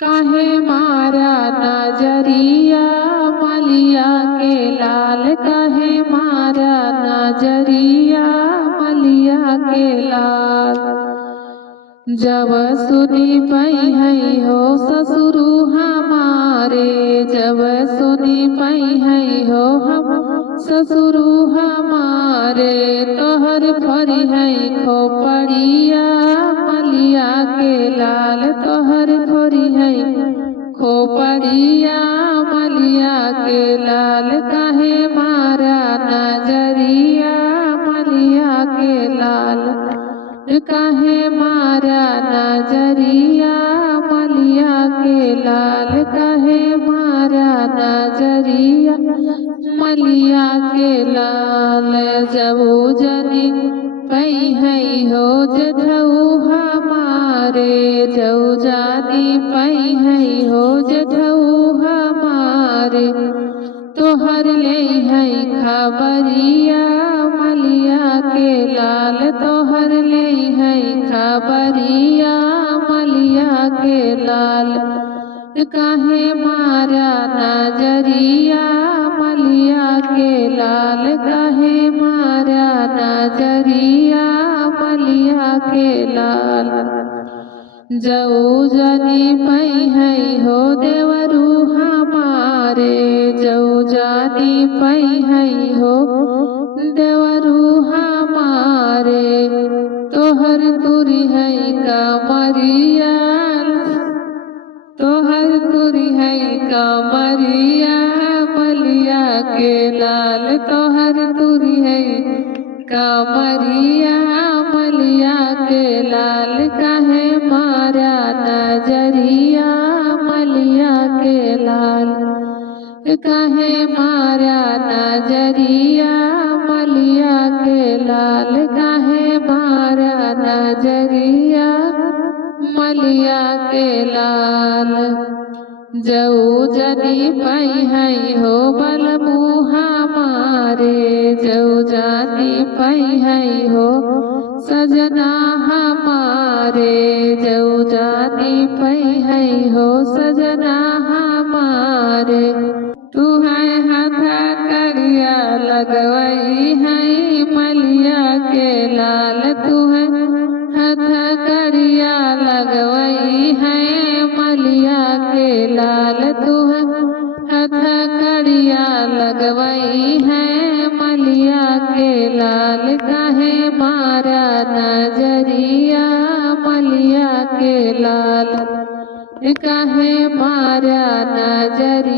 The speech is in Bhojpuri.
काहे मारा नजरिया मलिया के लाल, काहे मारा नजरिया मलिया के लाल। जब सुनी पई है हो ससुरु हमारे, जब सुनी पई है हो हम ससुरु हमारे, तोहर फरी है खोपड़िया मलिया के लाल, तोहर फरी है खोपड़िया मलिया के लाल। काहे मारा नजरिया मलिया के लाल, काहे मारा नजरिया मलिया के लाल, काहे मारा नजरिया मलिया के लाल। जबू जनी पई है हो जेठऊ हमारे, जऊ जानी पई है हो जेठऊ हमारे, तोहर ले है खबरिया मलिया के लाल, तोहर ले है खबरिया मलिया के लाल। काहे मारा नजरिया मलिया के लाल, काहे मारा नजरिया मलिया के लाल। जऊ जनी पई है हो देवरू हमारे, जऊ जानी पई है हो देवरू हमारे, तोहर तुरी है कमरिया, तोहर तुरी है कमरिया मलिया के लाल, तोहर तुरी है कमरिया मलिया के लाल। काहे मारा नजरिया मलिया के लाल, काहे मारा नजरिया मलिया के लाल, काहे मारा नजरिया मलिया के लाल। जऊ जनी पई है हो बलमू हमारे, जऊ जानी पई है हो सजना हमारे, जऊ जानी पई है हो सजना हमारे, तू है हाथा करिया लगवई है मलिया के लाल, तू है हाथा करिया लगवई है मलिया के लाल, तू है हाथा करिया लगवई है मलिया के लाल। काहे मारा नजरिया मलिया के लाल, काहे मारा नजरिया